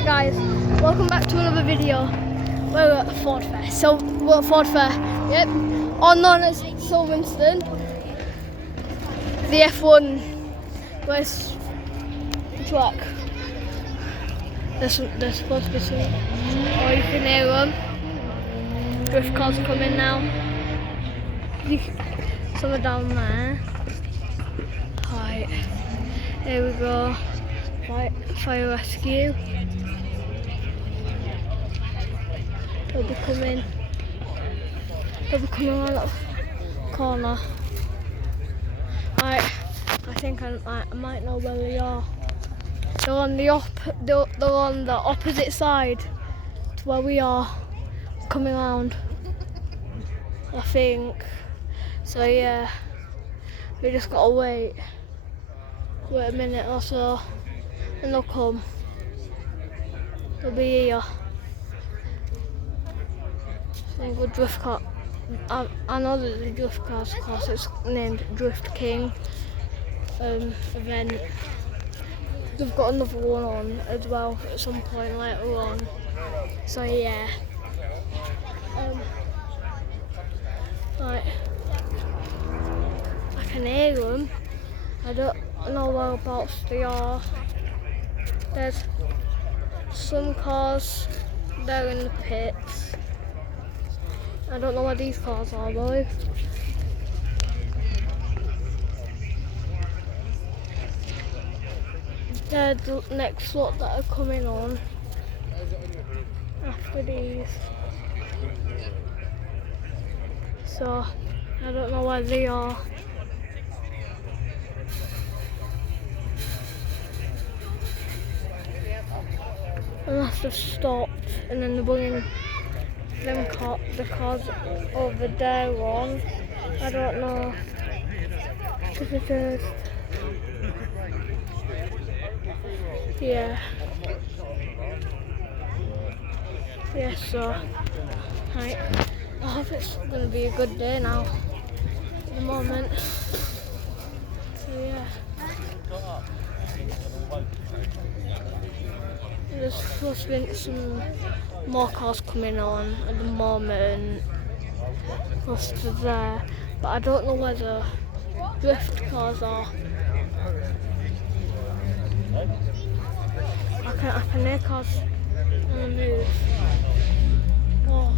Hi guys, welcome back to another video. We're at Ford Fair. So we're at Ford Fair, yep. Or known as Silverstone. The F1 race track. There's supposed to be some, oh you can hear them. Drift cars coming now. Some are down there. Right, here we go. Right, fire rescue. They'll be coming around that corner. Right, I think I might know where they are. They're on the opposite side to where we are, coming around, I think. So yeah, we just gotta wait a minute or so, and they'll come. They'll be here. Some good drift car. I know that the drift cars course is named Drift King event. They've got another one on as well at some point later on. So yeah. Right. I can hear them. I don't know whereabouts they are. There's some cars there in the pits. I don't know where these cars are though. They're the next lot that are coming on after these. So I don't know where they are. Unless they've stopped and then they're bringing the cars over there on. I don't know. Yeah. Yeah, so right. I hope it's gonna be a good day now at the moment. So yeah. There's supposed to be some more cars coming on at the moment, close to there, but I don't know where the drift cars are. I can hear cars on the move. Oh,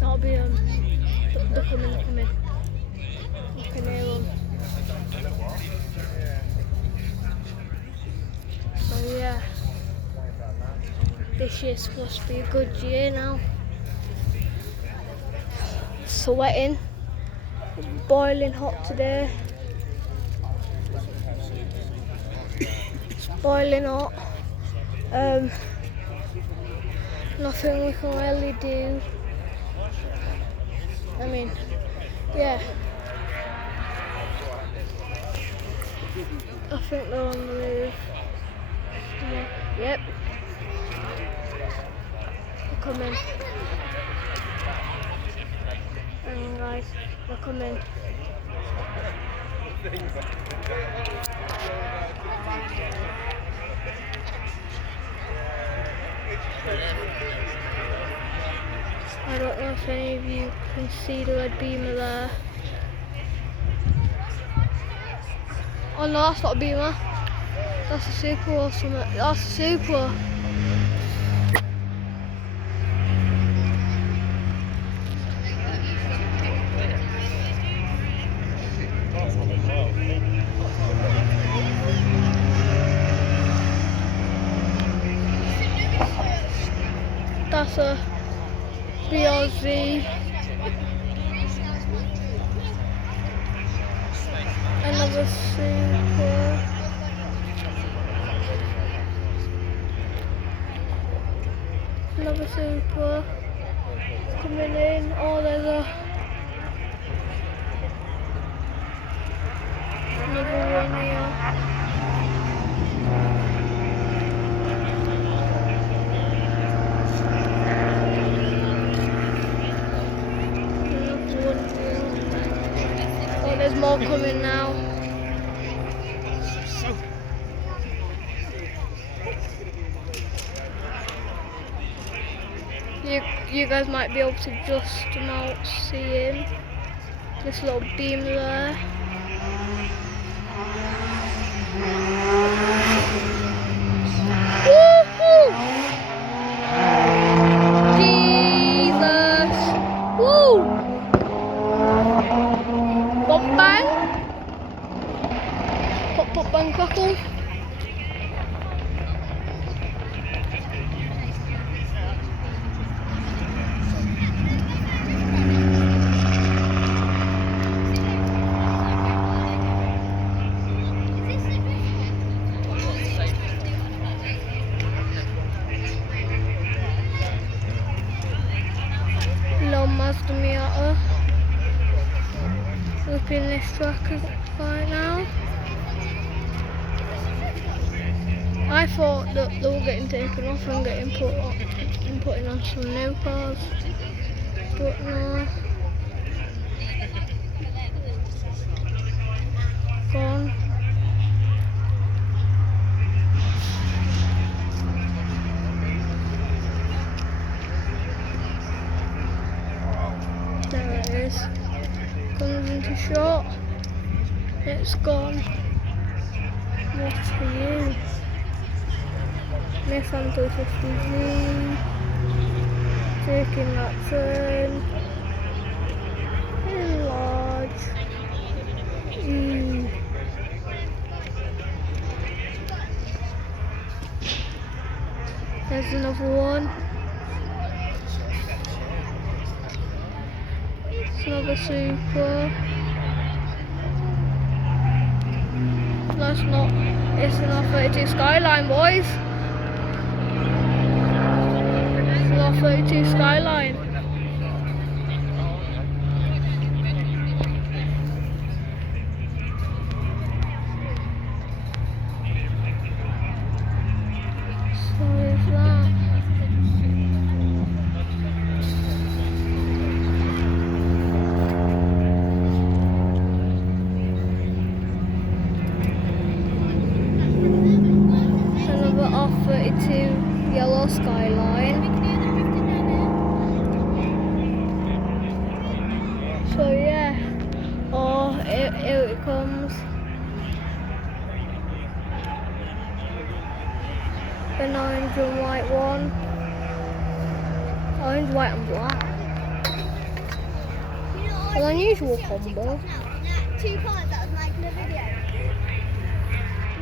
that'll be they're coming. I can hear them. So yeah. This year's supposed to be a good year now. Sweating, boiling hot today. It's boiling hot. Nothing we can really do. I mean, yeah. I think they're on the move. Yep. Coming. Hang on guys, they're coming. I don't know if any of you can see the red beamer there. Oh no, that's not a beamer. That's a Supra or something. That's a Supra. That's a BRZ. Another Supra. Another Supra coming in. Oh, there's another one here. There's more coming now. You guys might be able to just about see him. This little beam there. Woohoo! Jesus! Woo! Pop bang! Pop pop bang crackle. Little Mazda Miata. Looking this track right now. I thought that they were getting taken off and getting putting on some new cars, but no. Gone. There it is. Comes into shot. It's gone. What are you? Nissan 250Z. Taking that turn. Enlarge. There's another one. It's another Super. That's not. It's an R32 Skyline, boys. It's an R32 Skyline. So is that. Another R32 yellow Skyline. So yeah. Oh, here it comes. An orange and white one. Orange, white and black. An unusual combo. Two cars that was like in the video.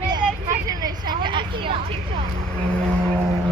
No, those two. I want to see that.